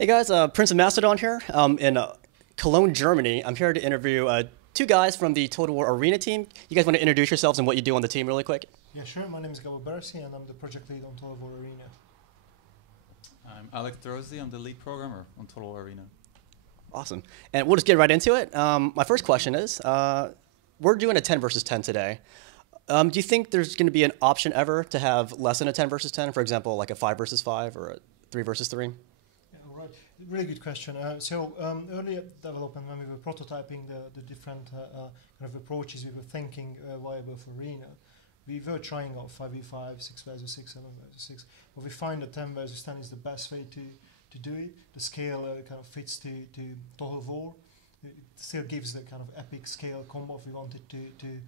Hey guys, Prince of Macedon here in Cologne, Germany. I'm here to interview two guys from the Total War Arena team. You guys want to introduce yourselves and what you do on the team really quick? Yeah, sure. My name is Gabor Beressy and I'm the project lead on Total War Arena. I'm Alex De Rosee. I'm the lead programmer on Total War Arena. Awesome. And we'll just get right into it. My first question is, we're doing a 10 versus 10 today. Do you think there's going to be an option ever to have less than a 10 versus 10? For example, like a 5 versus 5 or a 3 versus 3? Right. Really good question. Early development, when we were prototyping the different kind of approaches we were thinking viable for Arena, we were trying out 5v5, 6 versus 6, 7 versus 6. But we find that 10 versus 10 is the best way to do it. The scale kind of fits to Total War. It still gives the kind of epic scale combo we wanted to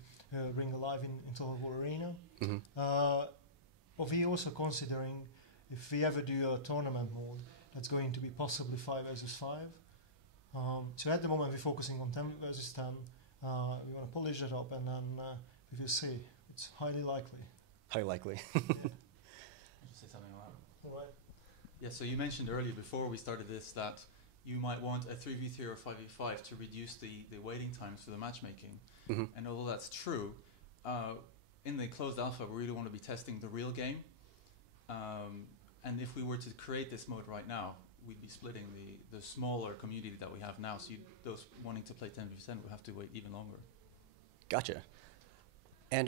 bring alive in Total War Arena. Mm-hmm. But we're also considering if we ever do a tournament mode, that's going to be possibly 5 versus 5. So at the moment we're focusing on 10 versus 10. We want to polish that up and then we will see. It's highly likely. Highly likely. I'll just say something aloud. All right. Yeah, so you mentioned earlier before we started this that you might want a 3v3 or 5v5 to reduce the waiting times for the matchmaking. Mm-hmm. And although that's true, in the closed alpha we really want to be testing the real game. And if we were to create this mode right now, we'd be splitting the smaller community that we have now. So those wanting to play 10v10 would have to wait even longer. Gotcha. And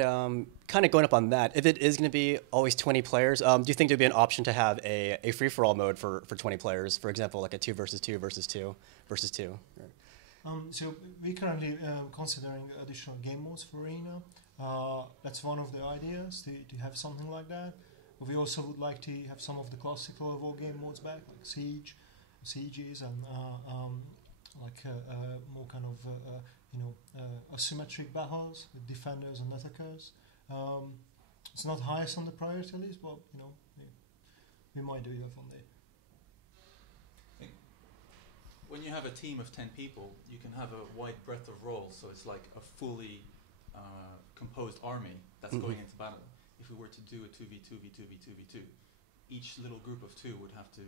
kind of going up on that, if it is going to be always 20 players, do you think there'd be an option to have a free-for-all mode for 20 players? For example, like a 2 versus 2 versus 2 versus 2? So we're currently considering additional game modes for Arena. That's one of the ideas, to have something like that. But we also would like to have some of the classic Total War game modes back, like sieges, and more kind of asymmetric battles with defenders and attackers. It's not highest on the priority list, but we might do that one day. When you have a team of 10 people, you can have a wide breadth of roles, so it's like a fully composed army that's going into battle. If we were to do a 2v2, v2, v2, v2, each little group of 2 would have to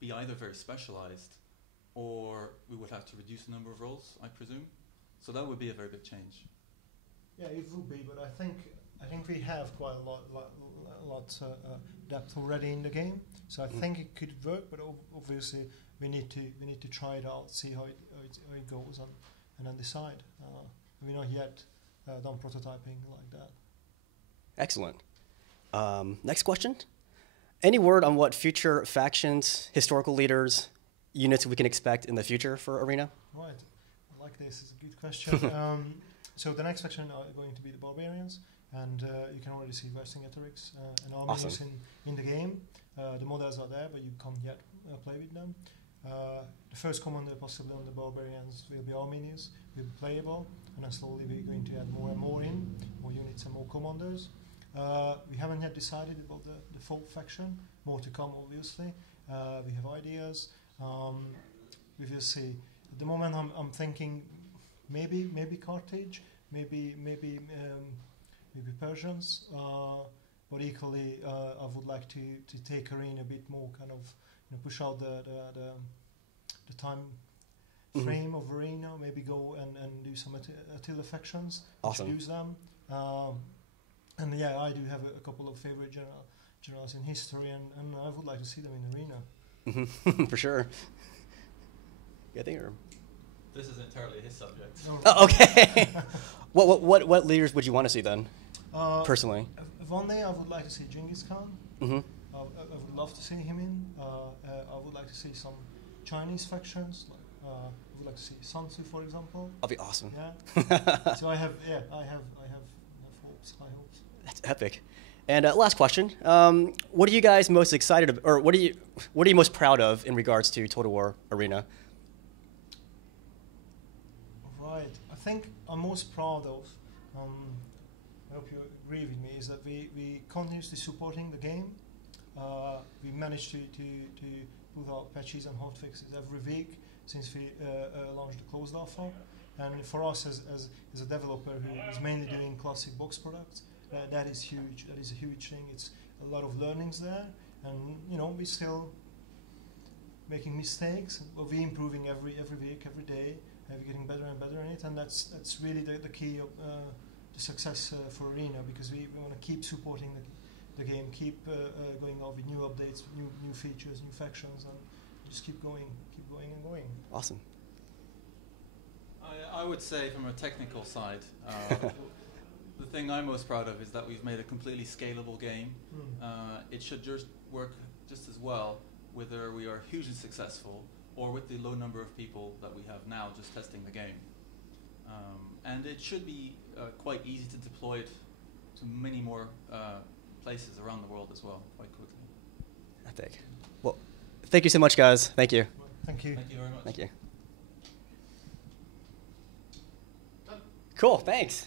be either very specialized or we would have to reduce the number of roles, I presume. So that would be a very big change. Yeah, it would be, but I think we have quite a lot depth already in the game. So I think it could work, but obviously we need to try it out, see how it goes, and then decide. We're not yet done prototyping like that. Excellent. Next question. Any word on what future factions, historical leaders, units we can expect in the future for Arena? Right. I like this. It's a good question. So the next faction are going to be the Barbarians, and you can already see Vercingetorix and armies Awesome. in the game. The models are there, but you can't yet play with them. The first commander possibly on the Barbarians will be Arminius, will be playable, and then slowly we're going to add more and more units and more commanders. We haven't yet decided about the folk faction. More to come, obviously. We have ideas. We will see. At the moment, I'm thinking maybe Carthage, maybe Persians. But equally, I would like to take Arena a bit more, kind of push out the time frame of Arena. Maybe go and do some Attila factions. Awesome. Introduce them. And yeah, I do have a couple of favorite generals in history, and I would like to see them in Arena. Mm-hmm. For sure. Yeah, I think. This is entirely his subject. Oh, okay. what leaders would you want to see then, personally? One day I would like to see Genghis Khan. Mm-hmm. I would love to see him in. I would like to see some Chinese factions. I would like to see Sun Tzu, for example. That'll be awesome. Yeah. So I have hopes, high hopes. That's epic. And last question: what are you guys most excited about, or what are you most proud of in regards to Total War Arena? Right. I think I'm most proud of. I hope you agree with me. Is that we continuously supporting the game. We managed to put out patches and hotfixes every week since we launched the closed alpha. And for us as a developer who is mainly doing classic box products, that is huge. That is a huge thing. It's a lot of learnings there, and we still making mistakes, but we improving every week, every day, we're getting better and better in it, and that's really the key of the success for Arena, because we want to keep supporting the game, keep going out with new updates, new features, new factions, and just keep going and going. Awesome. I would say from a technical side, the thing I'm most proud of is that we've made a completely scalable game. It should just work just as well whether we are hugely successful or with the low number of people that we have now just testing the game. And it should be quite easy to deploy it to many more places around the world as well, quite quickly. Epic. Well, thank you so much, guys. Thank you. Thank you. Thank you very much. Thank you. Cool, thanks.